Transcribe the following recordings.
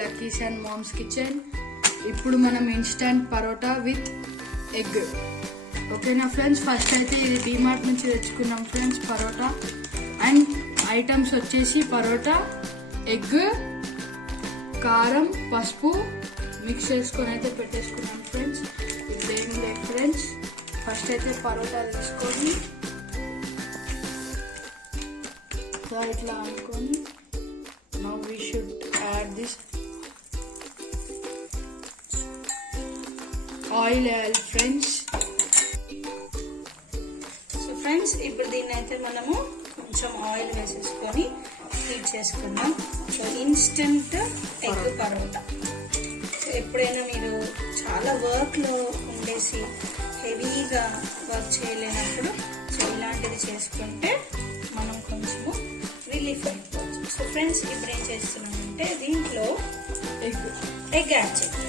Lucky's and moms kitchen. ఇప్పుడు మనం instant paratha with egg. ఓకేనా ఫ్రెండ్స్, ఫస్ట్ అయితే ఇది డిమార్ట్ నుంచి తెచ్చుకున్నాం ఫ్రెండ్స్ పరోటా. అండ్ ఐటమ్స్ వచ్చేసి పరోటా, ఎగ్, కారం, పసుపు మిక్స్ చేసుకొని అయితే పెట్టేసుకున్నాం ఫ్రెండ్స్. ఇదేం లేదు ఫ్రెండ్స్, ఫస్ట్ అయితే పరోటా తీసుకొని ఇట్లా అనుకొని now we should add this oil friends. So friends, ఇప్పుడు దీన్ని అయితే మనము కొంచెం ఆయిల్ వేసేసుకొని హీట్ చేసుకుందాం. So instant egg paratha. So ఎప్పుడైనా మీరు చాలా వర్క్లో ఉండేసి హెవీగా వర్క్ చేయలేనప్పుడు సో ఇలాంటిది చేసుకుంటే మనం కొంచెము రిలీఫ్ అయిపోవచ్చు. సో ఫ్రెండ్స్, ఇప్పుడు ఏం చేస్తున్నామంటే దీంట్లో ఎగ్ యాడ్ చేద్దాం.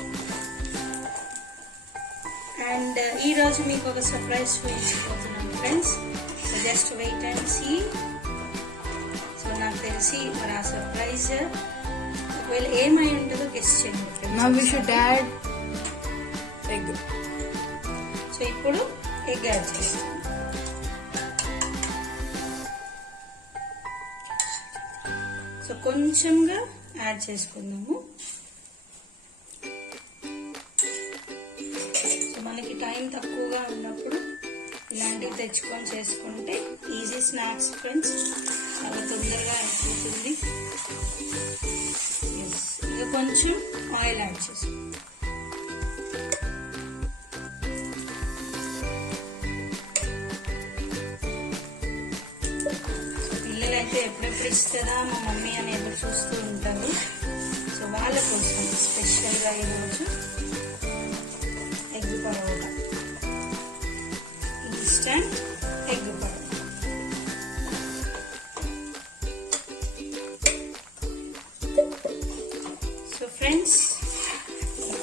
అండ్ ఈరోజు మీకు ఒక సర్ప్రైజ్ చూపించబోతున్నాను friends. So just wait and see. So నాకు తెలిసి మరి ఆ సర్ప్రైజ్ ఒకవేళ ఏమై ఉంటుందో గెస్ట్ చేయండి friends. Now we should add egg. So ఇప్పుడు ఎగ్ యాడ్ చేస్తాం. సో కొంచెంగా యాడ్ చేసుకుందాము. సో మనకి టైం తక్కువగా ఉన్నప్పుడు ఇలాంటివి తెచ్చుకొని చేసుకుంటే ఈజీ స్నాక్స్ ఫ్రెండ్స్, చాలా తొందరగా అయిపోతుంది. ఇంకా కొంచెం ఆయిల్ యాడ్ చేసుకుంటాం. పిల్లలైతే ఎప్పుడెప్పుడు ఇస్తారా మా మమ్మీ అని ఎదురు చూస్తూ ఉంటారు. సో వాళ్ళ కోసం స్పెషల్గా ఈరోజు egg paratha, instant egg paratha. So friends,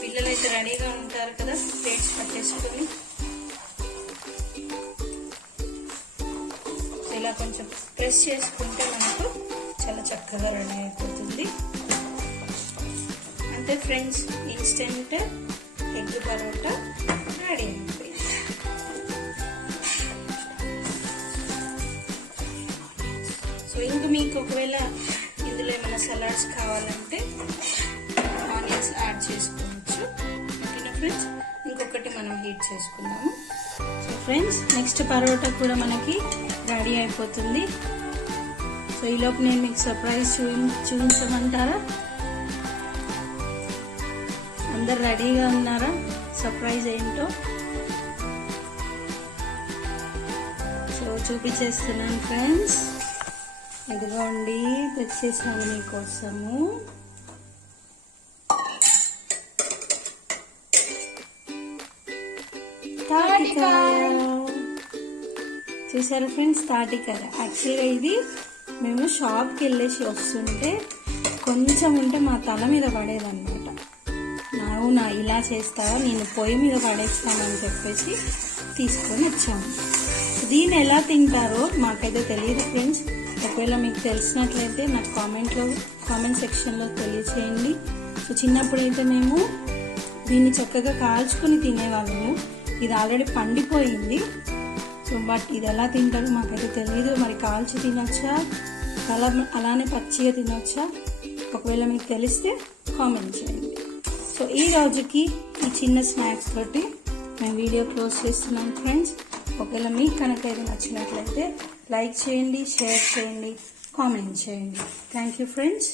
పిల్లలైతే రెడీగా ఉంటారు కదా ప్లేట్స్ పట్టేసుకొని. ఇలా కొంచెం ప్రెస్ చేసుకుంటే మనకు చాలా చక్కగా రెడీ అయిపోతుంది. అంతే friends, instant egg paratha ready అయిపోయింది. సో ఇంక మీకు ఒకవేళ ఇందులో ఏమైనా సలాడ్స్ కావాలంటే ఆనియన్స్ యాడ్ చేసుకోవచ్చు. ఓకేనా ఫ్రెండ్స్, ఇంకొకటి మనం హీట్ చేసుకుందాము. సో ఫ్రెండ్స్, నెక్స్ట్ పరోటా కూడా మనకి రెడీ అయిపోతుంది. సో ఈలోపు నేను మీకు సర్ప్రైజ్ చూపించమంటారా? అందరు రెడీగా ఉన్నారా? సర్ప్రైజ్ ఏంటో సో చూపించేస్తున్నాను ఫ్రెండ్స్. ఇదిగోండి, తెచ్చేసాను మీకోసము. చూసారా ఫ్రెండ్స్, తాటికాయ. యాక్చువల్గా ఇది మేము షాప్కి వెళ్ళేసి వస్తుంటే కొంచెం ఉంటే మా తల మీద పడేదన్నమాట. అవునా ఇలా చేస్తావా, నేను పొయ్యి మీద పడేస్తానని చెప్పేసి తీసుకొని వచ్చాము. దీన్ని ఎలా తింటారో మాకైతే తెలియదు ఫ్రెండ్స్. ఒకవేళ మీకు తెలిసినట్లయితే నాకు కామెంట్ సెక్షన్లో తెలియచేయండి. సో చిన్నప్పుడు అయితే మేము దీన్ని చక్కగా కాల్చుకొని తినేవాళ్ళము. ఇది ఆల్రెడీ పండిపోయింది. సో బట్ ఇది ఎలా తింటారో మాకైతే తెలియదు. మరి కాల్చి తినొచ్చా, అలానే పచ్చిగా తినొచ్చా? ఒకవేళ మీకు తెలిస్తే కామెంట్ చేయండి. సో ఈ రోజుకి ఈ చిన్న స్నాక్స్ తోటి మేము వీడియో క్లోజ్ చేస్తున్నాం ఫ్రెండ్స్. ఒకవేళ మీకు కనుక ఇది నచ్చినట్లయితే లైక్ చేయండి, షేర్ చేయండి, కామెంట్ చేయండి. Thank you friends.